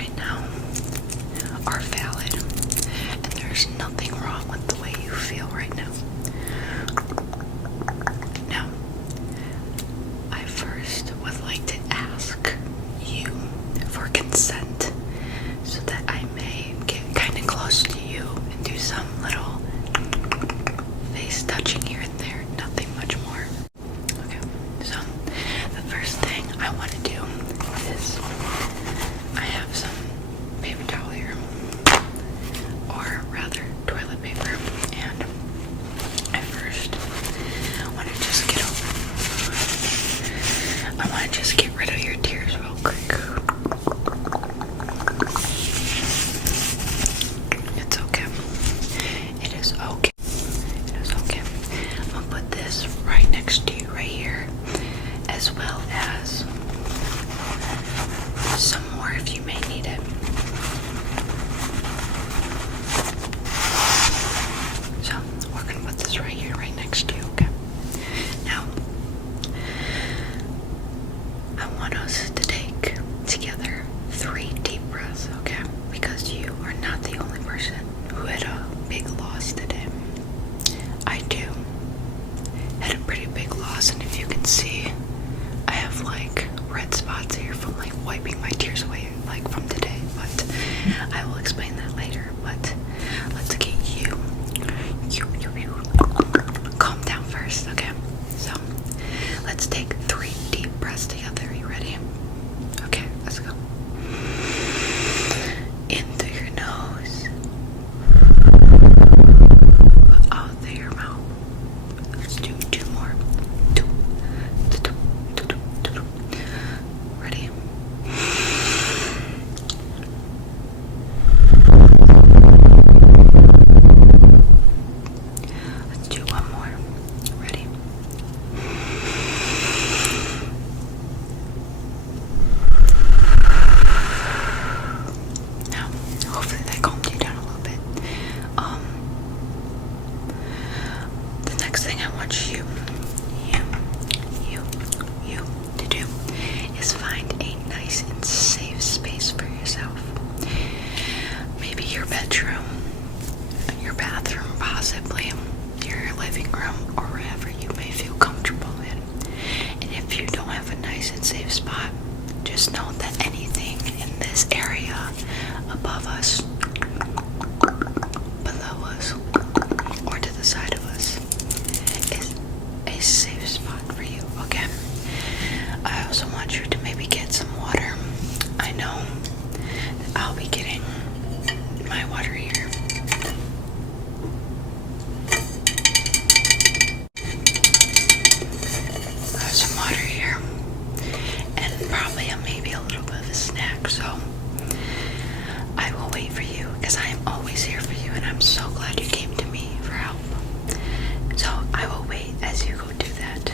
right now are valid, and there's nothing wrong with the way you feel right now. Now, I first would like to ask you for consent so that I may get kind of close to you and do some little face touching here and there, nothing much more. Okay, so the first thing I want to do is I have some paper towel here, or rather toilet paper, and I first want to just get rid of your tears real quick. It's okay. It is okay. It is okay. I'll put this right next to you right here, as well as some more if you may need it. So we're gonna put this right here, right next to you, okay? Now, I want us to take together 3 deep breaths, okay? Because you are not the only person who had a big loss today. I too had a pretty big loss, and if you can see, I have like red spots here from like wiping my tears away like from today, but I will explain that later. But let's get you calm down first, okay? So let's take 3 deep breaths together. Are you ready? Okay, let's go. In through your nose, out through your mouth. Let's do 2 more. Ready? Let's do 1 more. Ready? Now, hopefully that calmed you down a little bit. The next thing I want you to do is find a nice and safe space for yourself. Maybe your bedroom, your bathroom, possibly your living room, or wherever you may feel comfortable in. And if you don't have a nice and safe spot, just know that anything in this area above us, below us, or to the side of us is a safe spot for you, okay? I also want you to maybe get some water. I know that I'll be getting my water here. I have some water here, and probably maybe a little bit of a snack, so I will wait for you, because I am always here for you, and I'm so glad you came to me for help. So I will wait as you go do that.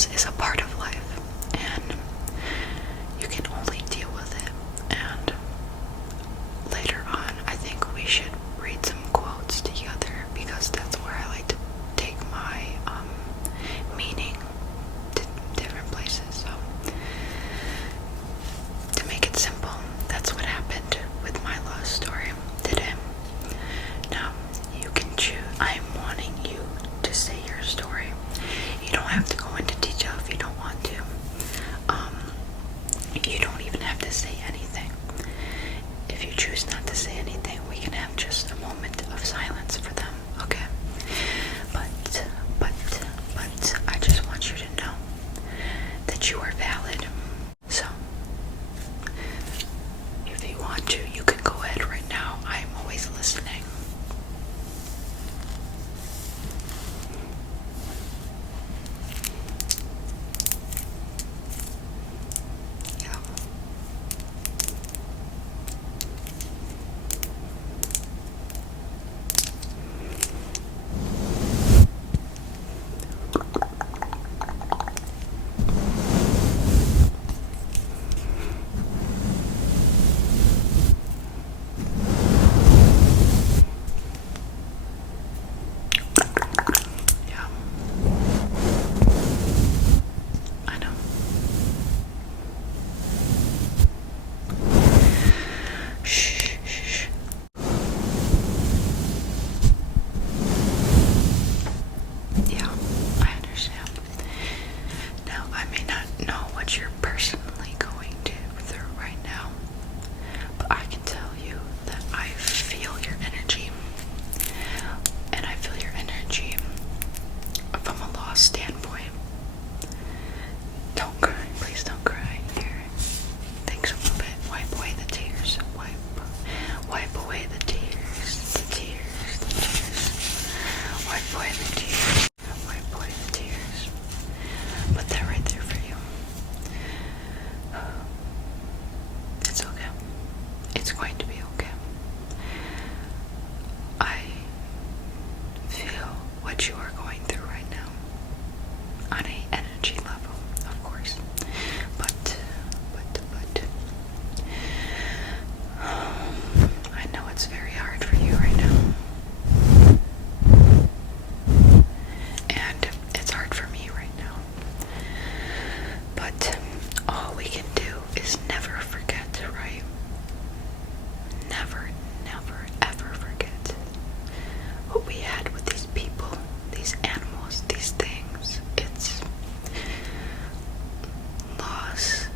loss is a part of life, and you can only deal with it. And later on, I think we should read some quotes together, because that's where I like to take my meaning to different places. So, to make it simple, that's what happened with my love story today. Now, you can choose. I'm wanting you to say your story. You don't have to go into detail if you don't want to. You don't even have to say anything. If you choose not to say anything, we can have just a moment of silence for them, okay? But I just want you to know that you are valid. So, if you want to, you can go ahead right now. I'm always listening. Yeah. Yeah. I know. Shh, shh. Yeah, I understand. Now, I may not know what you're personally going through right now, but I can tell you that I feel your energy. And I feel your energy from a loss standpoint. Don't cry, please don't cry. Here, think a little bit. Wipe away the tears. Wipe away the tears. The tears. The tears. Wipe away the tears. Wipe away the tears. Put that right there for you. It's okay. It's going to be okay. I feel what you are going through right now on a energy level, of course. But I know it's very hard for you right now. And it's hard for me right now. But all we can do is never forget, right? Never, ever forget what we had with these people, these animals, these things. It's loss,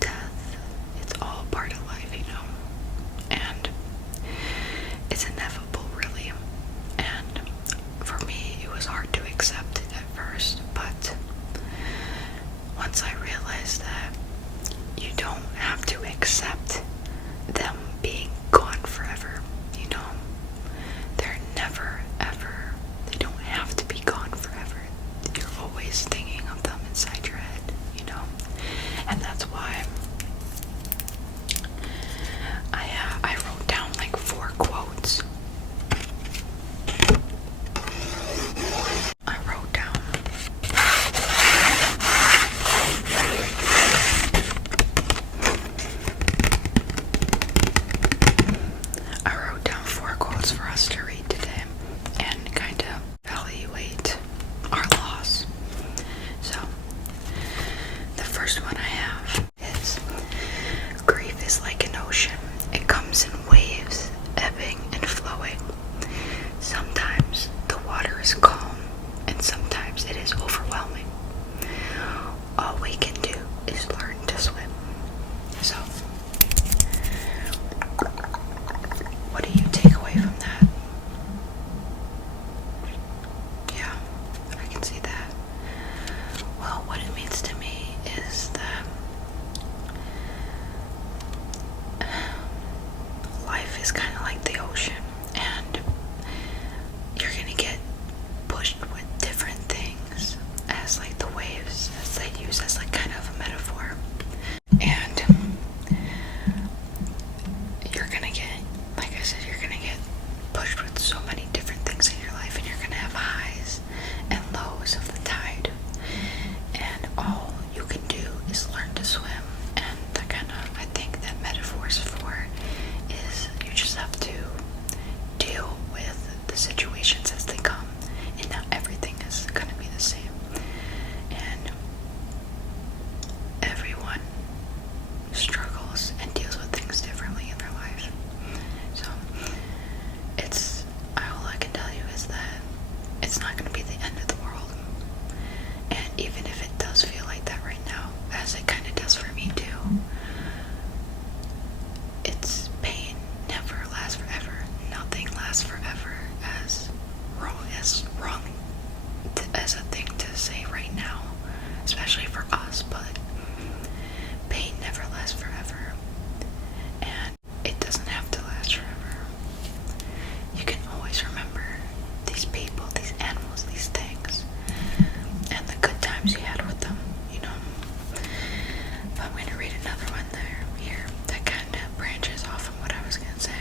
death. It's all part of life, you know? And it's inevitable, really. And for me, it was hard to accept at first, but once I realized that you don't have to accept them being gone forever, you know? They're never, ever, they don't have to be gone forever. You're always thinking of them inside your head, you know? And that's why I wrote down like 4 quotes. I wrote down I wrote down 4 quotes for us to read today and kind of evaluate our loss. So, the first one I have is, grief is like an ocean. It comes in waves, ebbing and flowing. Sometimes the water is calm, and sometimes it is overwhelming. All we can do is learn to swim. So, what do you take away from that? Yeah, I can see that. Well, what it means to me is that life is kind of like the ocean, and you're gonna get pushed with different things as like the waves, as they use as like kind of a metaphor. And you're gonna get, like I said, you're gonna get pushed with so many different things in your life, and you're gonna have highs and lows of the tide. as a thing to say right now, especially for us, but pain never lasts forever, and it doesn't have to last forever. You can always remember these people, these animals, these things, and the good times you had with them, you know. But I'm going to read another one here that kind of branches off from what I was going to say.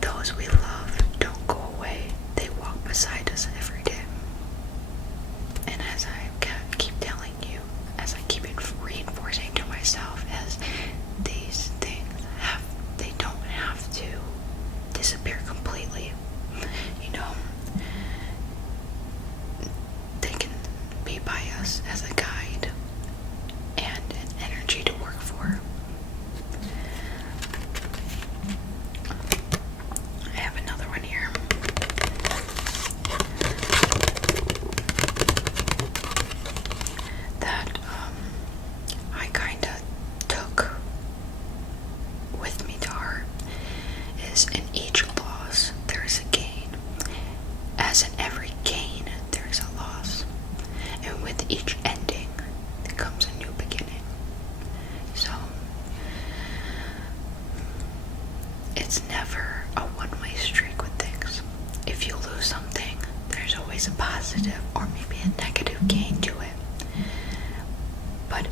Those we love don't go away. They walk beside us every day. And as I keep telling you, as I keep reinforcing to myself, as these things they don't have to disappear completely. You know, they can be by us as a guide and an energy to work for. I have another one here. That I kind of took with me to heart is, in each loss there is a gain. As in every gain there is a loss. And with each ending there comes a new beginning. So it's never a one-way streak with things. If you lose something, there's always a positive or maybe a negative gain to it. But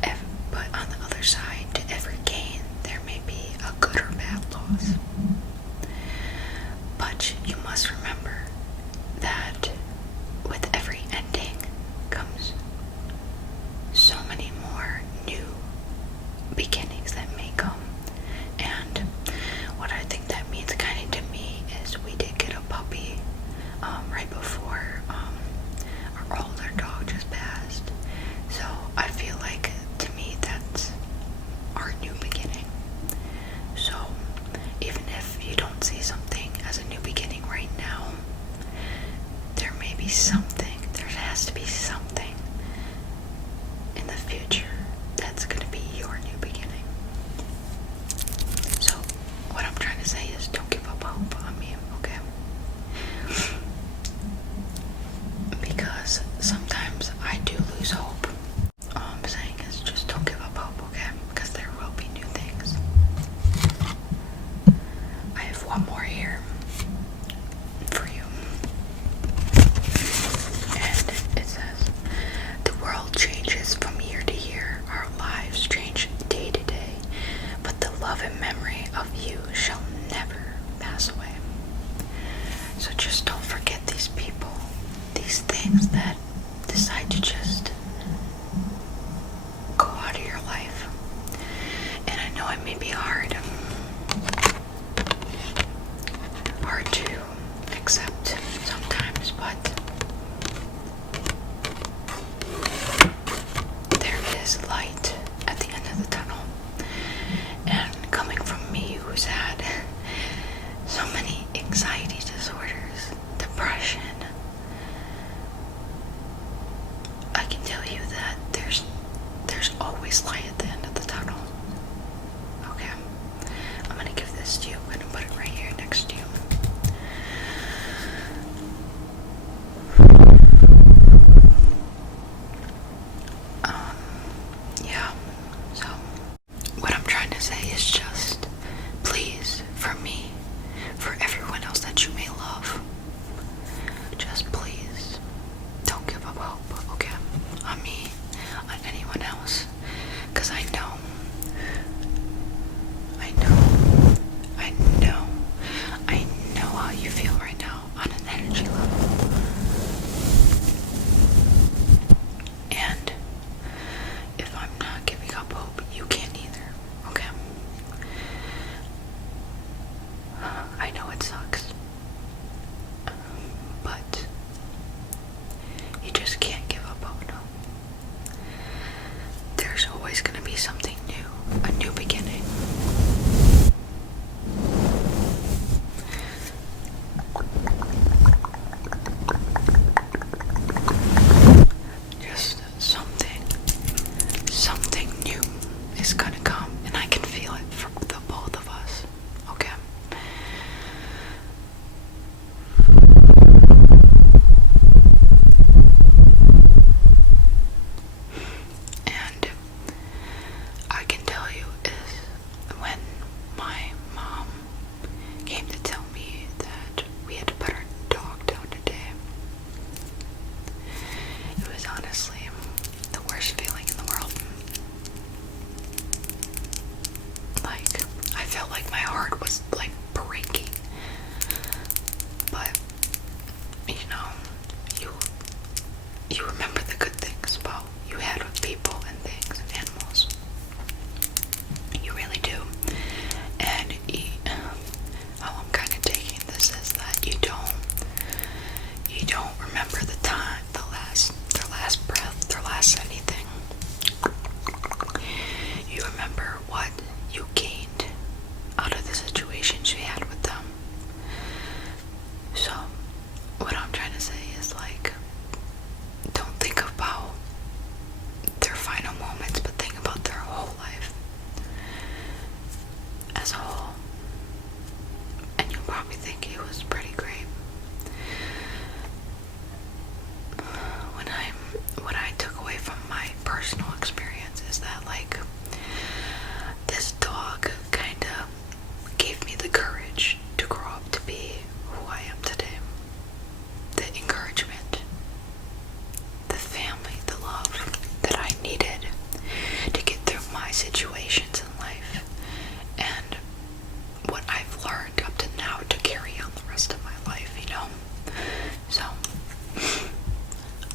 on the other side, to every gain, there may be a good or bad loss. But you must remember that with every ending comes so many more new beginnings that may come. And what I think that means kind of to me is we did get a puppy right before our older dog just passed. So I feel like, to me, that's our new beginning. So even if you don't see something as a new beginning right now, there may be something, there has to be something in the future that's going to be your new beginning. So what I'm trying to say is, don't give up hope on me, okay? Because sometimes I do lose hope. All I'm saying is, just don't give up hope, okay? Because there will be new things. I have one more here for you. And it says, the world changes from year to year. Our lives change day to day. But the love and memory of you shall never pass away. So just don't forget these people, these things that decide to just go out of your life. And I know it may be hard to accept sometimes, but there is light at the end of the tunnel. And coming from me, who's had so many anxiety disorders, depression, I can tell you that there's always light at the end of the tunnel. Okay, I'm gonna give this to you. I'm gonna put it right here next to you. Yeah, so what I'm trying to say is, just please, for me, for everyone else that you may love, just please don't give up hope, okay? On me, on anyone else. Because I know you remember the good things about you had with people and things and animals. You really do. And how I'm kind of taking this is that you don't remember the time, their last breath, their last anything. You remember what you gained out of the situations you had with them. So, what I'm trying to say is, like, don't think about their final moments, but think about their whole life as a whole. And you'll probably think it was pretty great. What I took away from my personal experience is that, like, this dog kind of gave me the courage to grow up to be who I am today. The encouragement, the family, the love that I needed to get through my situations in life, and what I've learned up to now to carry on the rest of my life, you know? So,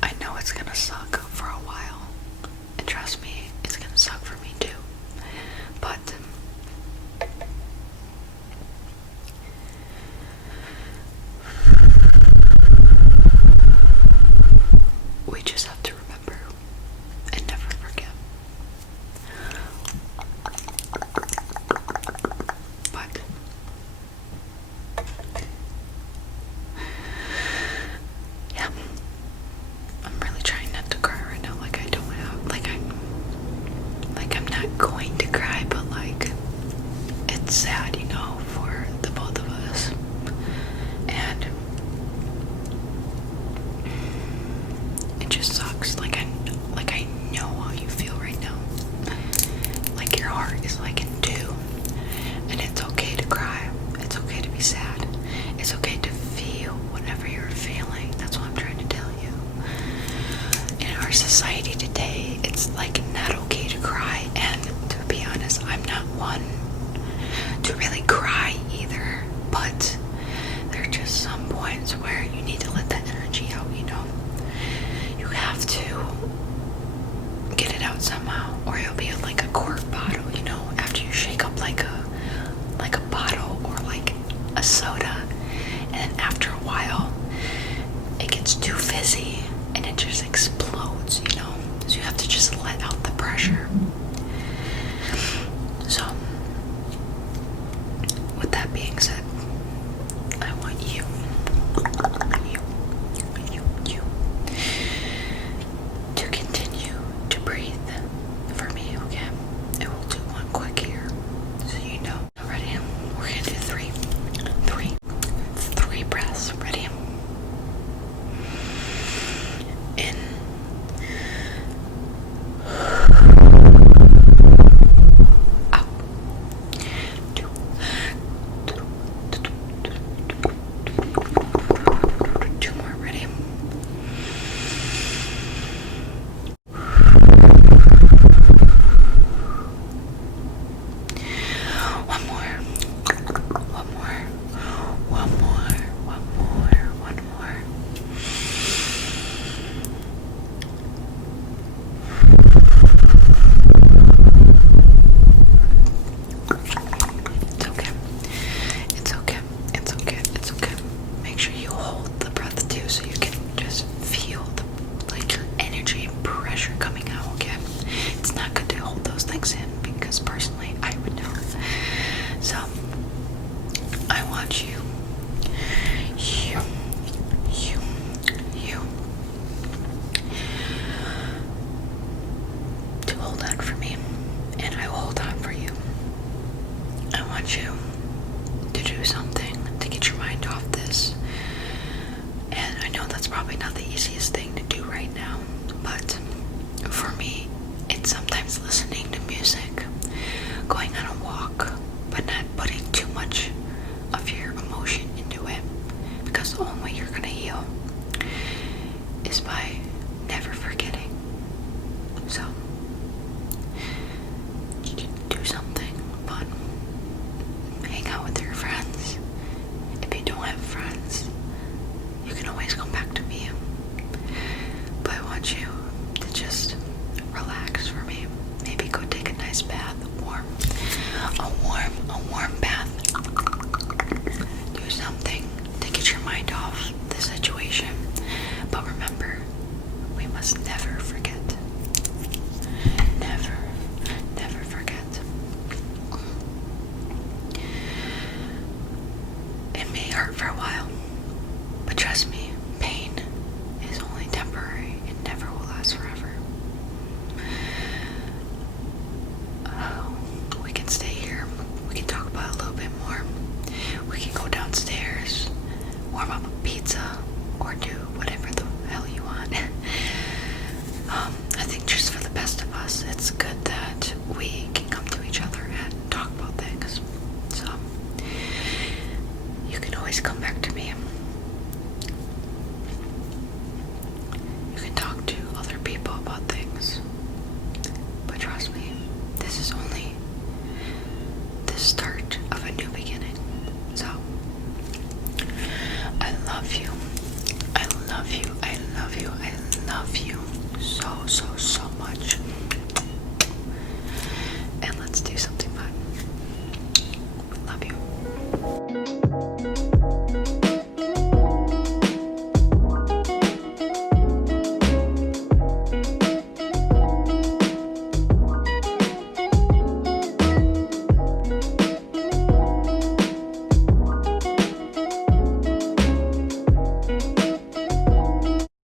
I know it's gonna suck for a while, and trust me, it's gonna suck for me too, but we just have to remember and never forget. But yeah, I'm really trying not to cry right now. Like, I don't have, I'm not going to cry, but like, it's sad, you know, for the both of us. And it just sucks. Like, I know how you feel right now. Like, your heart is like in two. And it's okay to cry. It's okay to be sad. It's okay to feel whatever you're feeling. That's what I'm trying to tell you. In our society today, it's like not okay to cry. And to be honest, I'm not one to really cry either. But there are just some points where you need to let that energy out, you know? You have to get it out somehow, or you'll be like a quart bottle, you know, after you shake up like a bottle or like a soda, and then after a while it gets too fizzy and it just explodes, you know. So you have to just let out the pressure. So with that being said, I want you to continue to breathe for me, okay? And we'll do one quick here, so you know. Ready? We're gonna do three breaths. Ready? In. Out. Two. Two more. Ready? One more. It's okay. Make sure you hold the breath too, so you can just feel your energy and pressure coming out, okay? It's not good to hold those things in, because personally, I would know. So, I want you to hold on for me, and I will hold on for you. I want you to do something to get your mind off this. And I know that's probably not the easiest thing to do right now, but for me, it's sometimes listening to music, going on a walk, but not putting too much of your emotion into it, because the only way you're gonna heal is by never forgetting. So, do something fun. Hang out with your friends. If you don't have friends, you can always come back to me. But want you to just relax for me. Maybe go take a nice bath, a warm bath. Do something to get your mind off the situation. But remember, we must never forget. Never forget. It may hurt for a while, but trust me, pain is only temporary. It never will last forever. We can stay here. We can talk about it a little bit more. We can go downstairs, warm up a pizza, or do whatever the hell you want. I think just for the best of us, it's good that we can come to each other and talk about things. So, you can always come back to me. You can talk to other people about things. But trust me, this is only the start of a new beginning. So, I love you. I love you. I love you. I love you so